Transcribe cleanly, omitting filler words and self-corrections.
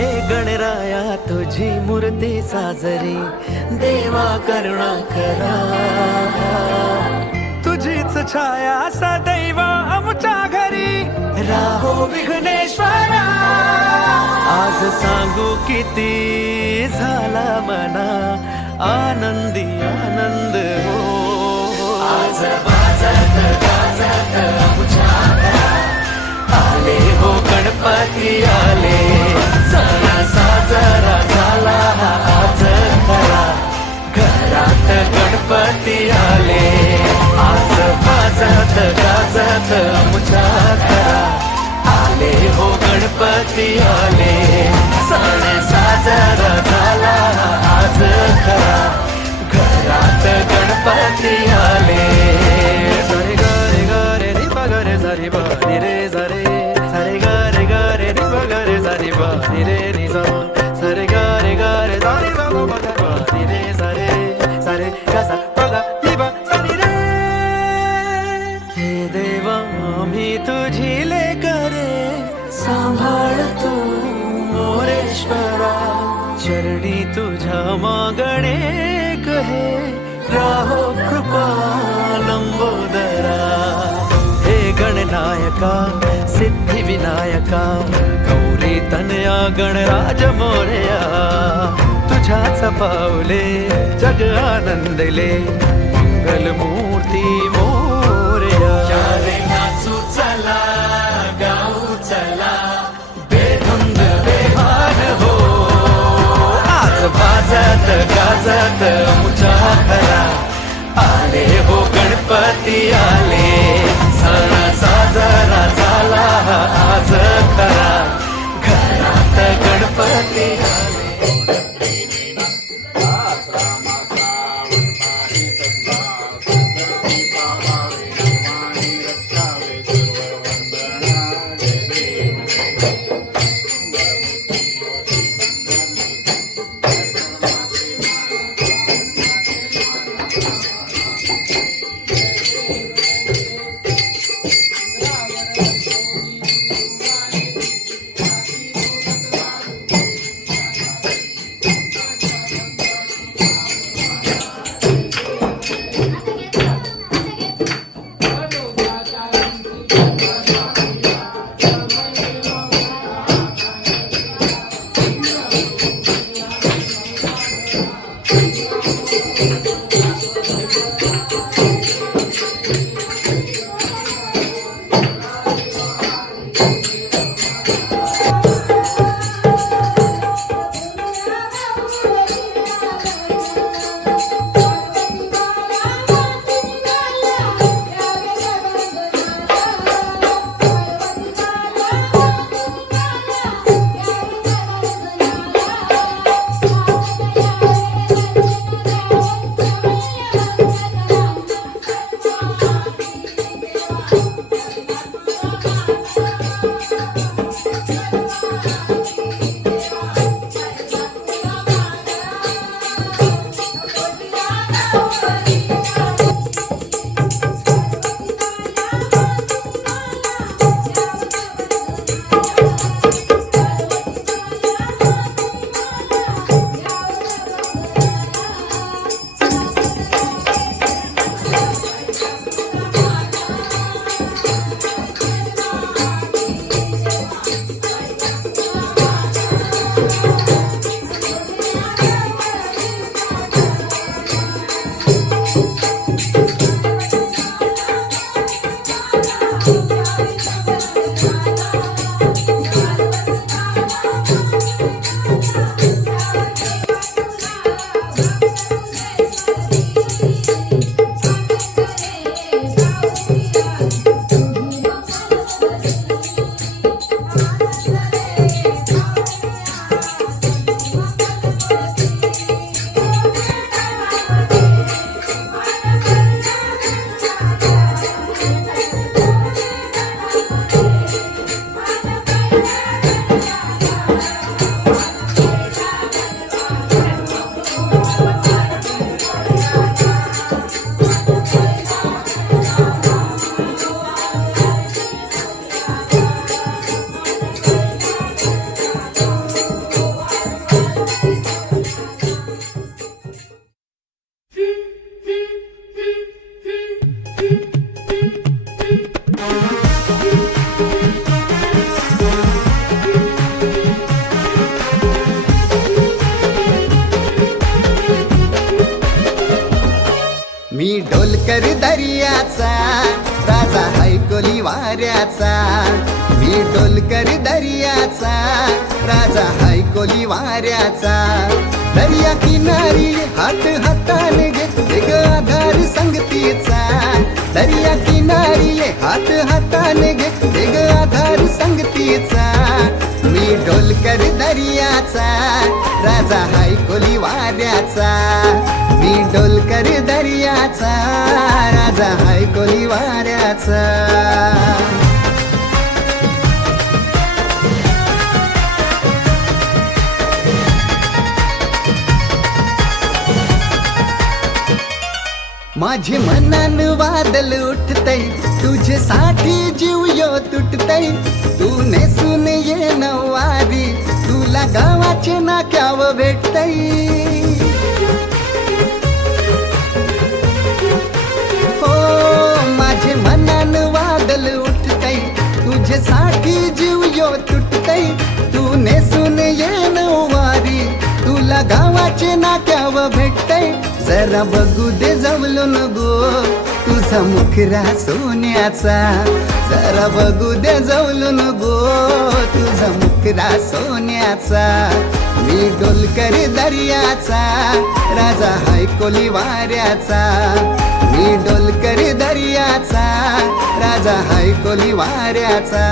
हे गणराया तुझी मूर्ती साजरी, देवा करुणा करा. तुझीच छाया सदैव आमच्या घरी, राहो विघ्नेश्वरा. आज सांगू किती झाला मना आनंदी आनंद हो. आज वाजत गाजत आमच्या घरात आले हो गणपती आले. सणा साजरा झाला हा आज खरा, घरात गणपती आले. आज वाजत गाजत आमच्या घरात आले हो गणपती आले. सण साजरा झाला आज खरा, घरात गणपती आले. सरे ग रे ग रे रे ब ग रे सा रे ब रे रे सा रे. सरे ग रे ग रे रे ब ग रे सा रे ब रे रे रे सा. सरे ग रे ग रे सा रे ब ग ब ग रे रे सा रे. सा रे ग सा ब ग रे ब सा रे रे. हे देवा मी तुझी लेकरे, सांभाळ तू मोरेश्वरा. चरणी तुझ्या मागणे कहे, राहो कृपा लंबोदरा. हे गणनायका सिद्धी विनायका, गौरी तनया गणराज मोरया. तुझ्याच पावले जग आनंदले, मंगलमूर्ती मोरया. रे नाचू चला गाऊ चला, बेधुंद बेहान हो. आज वाजत गाजत आमच्या घरात आले हो गणपती आले. सण साजरा झाला आज खरा, घरात गणपती आले. डोलकर दर्याचा, राजा हाय कोली वाऱ्याचा. मी डोलकर दर्याचा, राजा हाय कोली वाऱ्याचा. दर्या किनारी हात हाताने घे ग आधार संगतीचा. दर्या किनारी हात हाताने घे ग आधार संगतीचा. मी डोलकर दर्याचा, राजा हाय कोली वाऱ्याचा. मी डोलकर दर्याचा, राजा हाय कोली वाऱ्याचा. माझे मनान वादल उठतय, तुझ्यासाठी जीव यो तुटतय. तू नेसून ये नवारी, तुला गावाचे नाक्याव भेटतय. हो माझे मनान वादल उठतय, तुझ्यासाठी जीव यो तुटतय. तू नेसून ये नवारी, तुला गावाचे नाक्याव भेटतय. जरा बघू दे जवलून गो तुझा मुखरा सोन्याचा. जरा बघू दे जवलून गो तुझा मुखरा सोन्याचा. मी डोलकर दर्याचा, राजा हाय कोली वाऱ्याचा. मी डोलकर दर्याचा, राजा हाय कोली वाऱ्याचा.